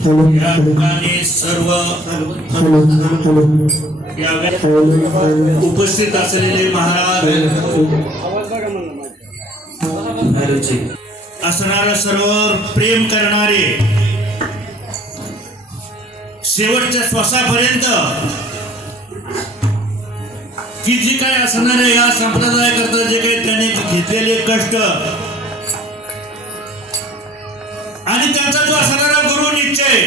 Hello या ठिकाणी सर्व उपस्थित असलेले महाराज असणारे सर्व प्रेम करणारे शेवटच्या श्वासापर्यंत की जी काय असणारे या संप्रदायाकरता जे काही त्याने घेतलेले कष्ट आणि त्यांचा जो असणारा गुरु निश्चय.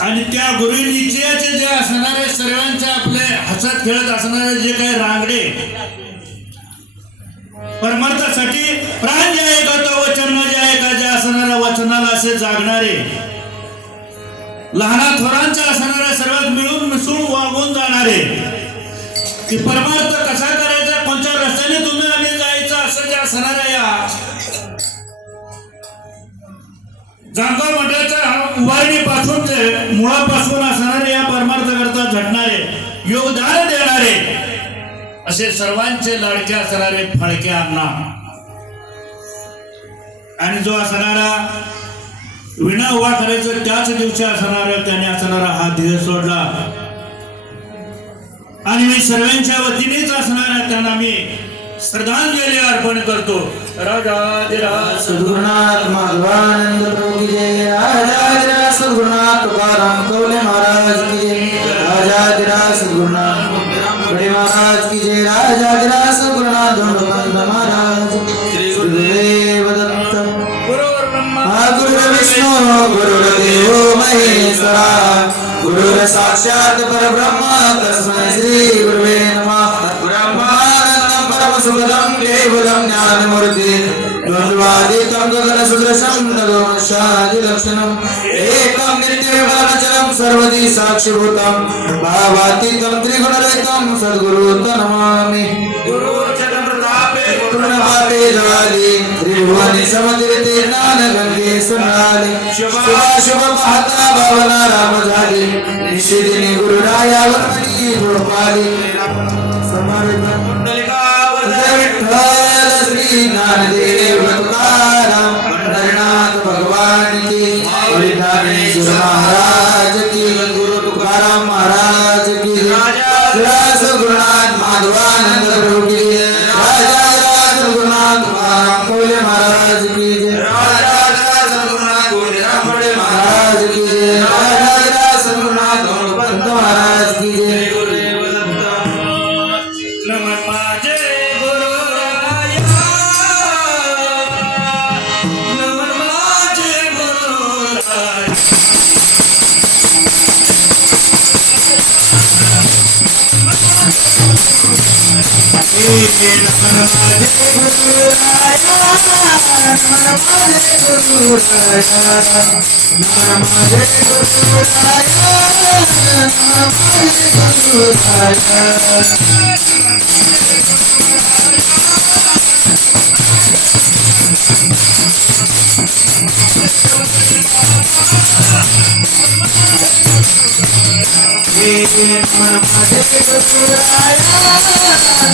आणि त्या गुरु निश्चयाचे जे असणारे सर्वांचे आपले हसत खेळत असणारे जे काही रांगडे परमार्थासाठी प्राण जे आहे का तो वचन जे आहे का जे असणाऱ्या वचनाला असे जागणारे लहाना थोरांच्या असणाऱ्या सर्वात मिळून मिसळून वागून जाणारे की परमार्थ कसा करायचा कोणत्या रस्त्याने तुम्ही आम्ही जायचं असं जे असणाऱ्या या जामगाव मंडळाच्या उभारणीपासून ते मुळापासून असणारे या परमार्थाकरता झटणारे योगदान देणारे असे सर्वांचे लाडके असणारे फळके अण्णा. आणि जो असणारा विणा उभा करायचं त्याच दिवशी असणारा त्याने असणारा हा ध्येय सोडला. आणि मी सर्वांच्या वतीनेच असणाऱ्या त्यांना मी श्रद्धांजली अर्पण करतो. राजा सद्गुरुनाथ माधवानंद प्रभू की जय. राजा सद्गुरुनाथ तुकाराम कवले महाराज की जय. राजा सद्गुरुनाथ बड़े महाराज की जय. राजा सद्गुरुनाथ धोंडोपंत महाराज. श्री गुरुदेव दत्त. गुरु गुरुदेव महेश्वरा. गुरुर साक्षात परब्रह्म. तस्मै श्री गुरुवे परमसुखदं केवलं ज्ञानमूर्ति द्वन्द्वादितं गगनसदृशं तदोषादिलक्षणम् एकं नित्यविभागचलं सर्वदि साक्षिभूतं। भावातीतं त्रिगुणरहितं सद्गुरुं नमामि त्रिभुवनी समतीर्थे ज्ञानगंगे सुनाली शुभाशुभ पाहता भावना राम झाली निशिदिनी गुरुरायावर मनी झोपाली समर्थ तुकाराम भगवान की महाराज की। गुरु तुकाराम महाराज की राज Gurunath Madhavanand Namah Shivaya.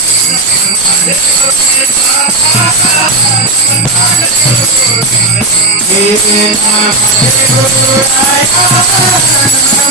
Living my favorite life.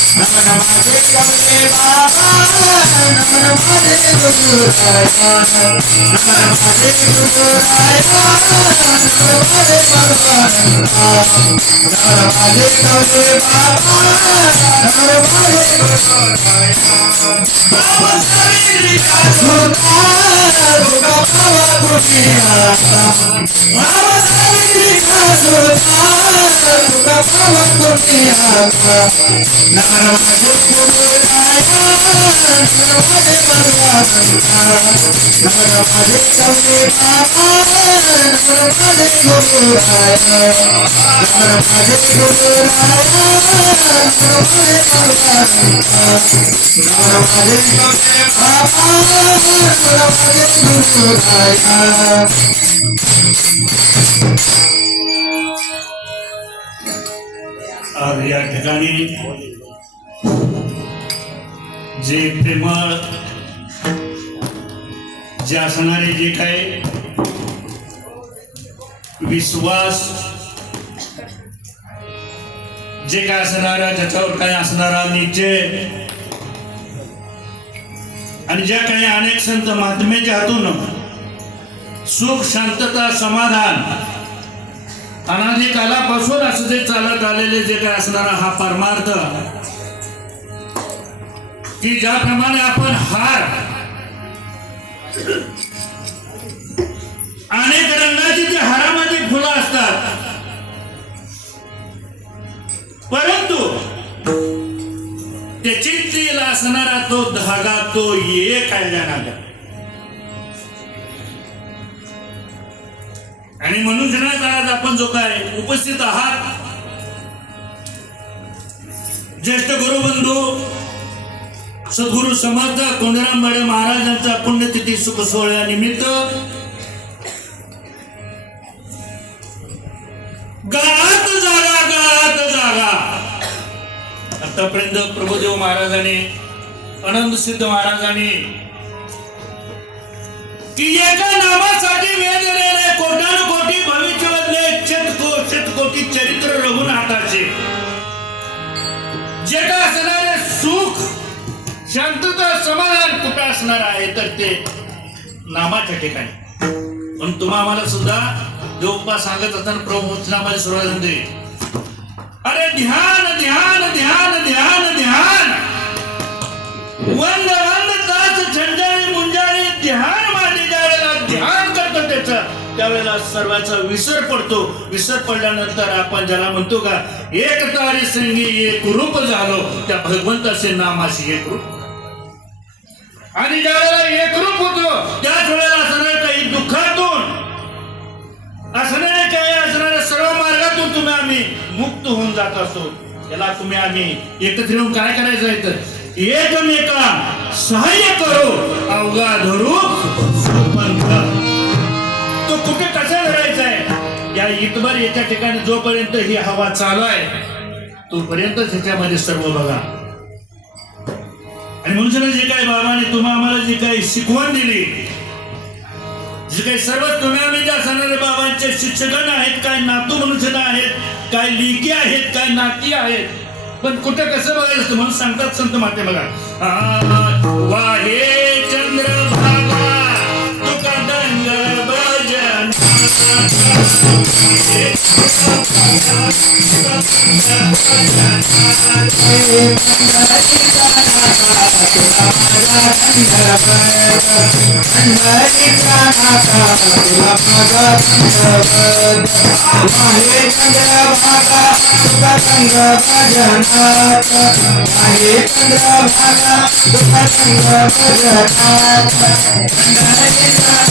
Nama namade kamle baba, nama namade gurudaya, nama namade gurudaya, nama namade parvaya, nama namade kamle baba, nama namade gurudaya, baba zari ya zuta, baba baba kuriya. Na या ठिकाणी जे प्रेमळ जे असणारे जे काय विश्वास जे काय असणारा ज्याच्यावर काय असणारा निश्चय आणि ज्या काही अनेक संत महात्म्याच्या हातून सुख शांतता समाधान अनादिकालापासून असं जे चालत आलेले जे काय असणारा हा परमार्थ की ज्याप्रमाणे आपण हार अनेक रंगाची जी हारामध्ये फुलं असतात. परंतु त्याची तेल असणारा तो धागा तो एक आहे आणि म्हणून जनात आज आपण जो काय उपस्थित आहात ज्येष्ठ गुरुबंधू सद्गुरु समर्थ कोंडराम बडे महाराजांचा पुण्यतिथी सुख सोहळ्यानिमित्त गात जागा गात जागा. आतापर्यंत प्रभुदेव महाराजांनी आनंद सिद्ध महाराजांनी की एका नावासाठी वेदलेले कोटानु कोटी भविष्यवदले शतको शतकोटी चरित्र रघुनाथाचे. जे काय शांतता समाधान कुठं असणार आहे? तर ते नामाच्या ठिकाणी. पण तुम्हा आम्हाला सुद्धा देवप्पा सांगत असताना प्रभूचनामध्ये सुरुवात होते अरे ध्यान ध्यान ध्यान ध्यान ध्यान. वंद वंद तास झंझाळी मुंजाळी ध्यान माझे ज्या वेळेला ध्यान करतो त्याचं त्यावेळेला सर्वाचा विसर पडतो. विसर पडल्यानंतर आपण ज्याला म्हणतो का एक तारी संगी एक रूप झालो. त्या भगवंताचे नामाशी एक रूप. आणि ज्या वेळेला एकरूप होतो त्याच वेळेला असणाऱ्या काही दुःखातून असणाऱ्या काही असणाऱ्या सर्व मार्गातून तुम्ही आम्ही मुक्त होऊन जात असतो. त्याला तुम्ही आम्ही एकत्र येऊन काय करायचं आहे तर एकमेका सहाय्य करू अवघा धरू तो कुठे कसा धरायचा आहे? या इतभर याच्या ठिकाणी जोपर्यंत ही हवा चालू आहे तोपर्यंत ह्याच्यामध्ये सर्व बघा. आणि म्हणून जे काही बाबाने तुम्हा आम्हाला जी काही शिकवण दिली जे काही सर्व तुम्ही आम्ही ज्या असणारे बाबांचे शिक्षकण आहेत काय नातू मनुष्य आहेत काय लिकी आहेत काय नाती आहेत पण कुठं कसं बघायचं म्हणून सांगतात संत माते बघा भजनाथ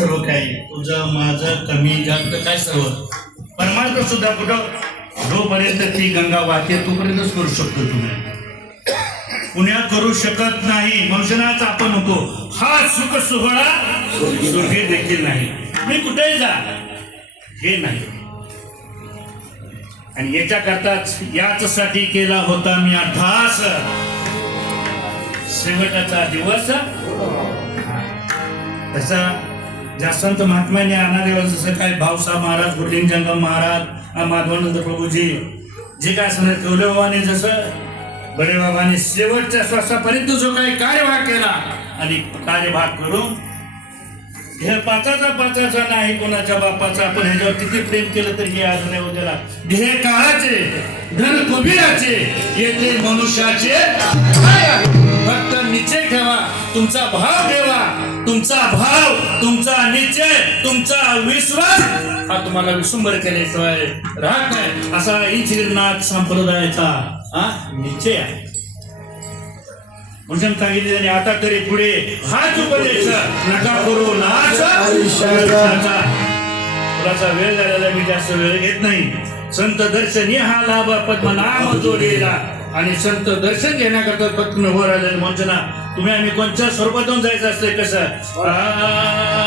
सर्व काही. तुझं माझं कमी जास्त काय सर्व. परमार्थ सुद्धा कुठं? जोपर्यंत ती गंगा वाहते तोपर्यंतच करू शकतो तुम्ही पुण्या करू शकत नाही. मनुष्यनाच आपण होतो. हा सुख सोहळा स्वर्गी देखील नाही. मी कुठेही जा. हे नाही. आणि याच्या करताच याच साठी केला होता मी अठास शेवटाचा दिवस. तसा ज्या संत महात्म्याने आणणारे जसं काय भावसा महाराज गुरलिंग जंगम महाराज माधवानंद प्रभूजी जे काय सांगत कवले बाबाने जसं बडे बाबाने शेवटच्या श्वासापर्यंत जो काही कार्यभाग केला आणि कार्यभाग करून हे पाचाचा पाचाचा नाही कोणाच्या बापाचा आपण ह्याच्यावर किती प्रेम केलं तर हे आज नाही उद्याला ध्येय काळाचे धन कुबीराचे येते मनुष्याचे काय फक्त निचे ठेवा तुमचा भाव ठेवा. तुमचा भाव तुमचा निश्चय तुमचा विश्वास. हा तुम्हाला विसुंबर केल्याशिवाय राहत नाही असा इंचिरनाथ संप्रदायाचा हा निश्चय आहे. म्हणून सांगितले त्यांनी आता तरी पुढे हाच उपदेश नका करू. थोडासा वेळ झालेला मी जास्त वेळ घेत नाही. संत दर्शनी हा लाभ पद्मनाम जोडीला. आणि संत दर्शन घेण्याकरता पद्म वर आलेले मंचना तुम्ही आम्ही कोणत्या स्वरूपातून जायचं असतंय कसं? आ,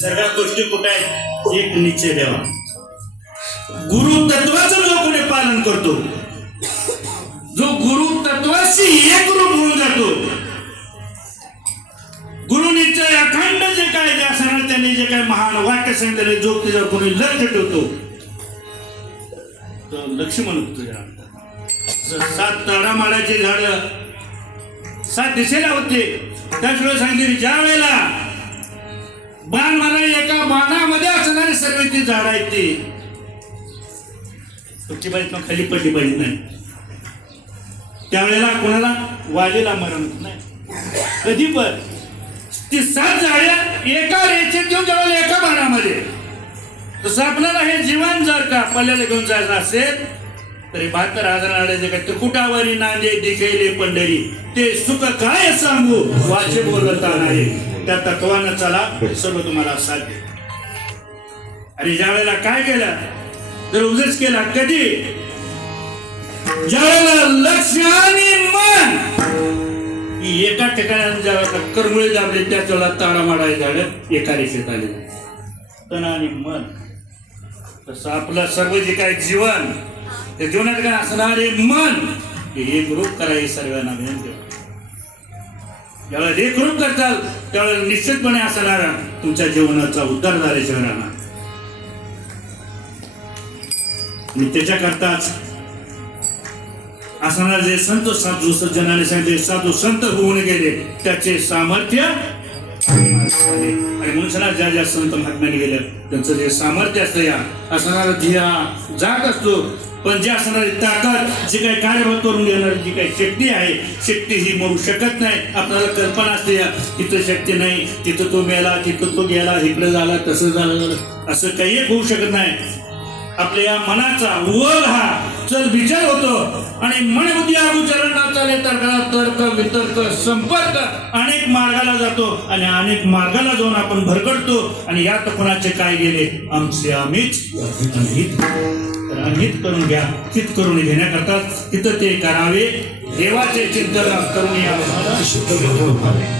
सगळ्या गोष्टी कुठे आहेत एक निश्चय ठेवा गुरु तत्वाचं जो कोणी पालन करतो गुरुनिश्चय अखंड जे काय असणार त्यांनी जे काय महान वाक्य सांगितले जो त्याच्यावर कोणी लक्ष ठेवतो तो लक्ष म्हणत तुझ्या सात तडामाडाची झाड सात दिशेला होते त्याच सांगितले ज्या वेळेला बाण मला एका बाणामध्ये असणारे सर्व ती झाड आहेत ती. तुमची पाहिजे मग खाली पडली पाहिजे नाही. त्यावेळेला कोणाला? वाजेला मरण नाही. कधी पण. ती सात झाड्या एका रेचेत घेऊन जेव्हा एका बाणामध्ये तसं आपल्याला हे जीवन जर का पल्ल्याला घेऊन जायचं असेल तरी बहात्तर हजार आणायचे का? त्रिकुटावरी नांदे दिखेले पंढरी ते सुख काय सांगू? वाचे बोलता नाही. त्या तत्वानं चला सर्व तुम्हाला साध्य. आणि ज्या वेळेला काय केलं? जर उजेच केला कधी? ज्यावेळेला लक्ष आणि मन की एका ठिकाणी ज्यावेळेला करमुळे दाबले त्या चला तारा माडाय झालं एका रेषेत आले. तन आणि मन. तसं आपलं सर्व जे काय जीवन त्या जीवनात काय असणारे मन हे एक करा हे सर्वांना विनंती ज्याला ज्यावेळेला करताल त्यावेळेला निश्चितपणे असणारा तुमच्या जीवनाचा उद्धार झाले राहणार. आणि त्याच्याकरताच असणारे जे संत साधू सज्जनाने सांगितले साधू संत होऊन गेले त्याचे सामर्थ्य आणि मनुष्याला ज्या ज्या संत महात्म्याने गेल्या त्यांचं जे सामर्थ्य असतं या असणारा धिया जात असतो पण जे असणारी ताकद जी काही कार्यभाग करून देणारी जी काही शक्ती आहे शक्ती ही मरू शकत नाही. आपल्याला कल्पना असते या तिथं शक्ती नाही तिथं तो मेला तिथं तो गेला इकडे झाला तसं झालं असं काही एक होऊ शकत नाही. आपल्या या मनाचा वल हा चल विचार होतो आणि मनबुद्धी अगोचरण न चाले तर्काला तर्क वितर्क संपर्क. अनेक मार्गाला जातो आणि अनेक मार्गाला जाऊन आपण भरकडतो आणि यात कोणाचे काय गेले? आमचे आम्हीच. अनहित. अनहित करून घ्या. हित करून घेण्याकरता तिथं ते करावे. देवाचे चिंतन करून यावं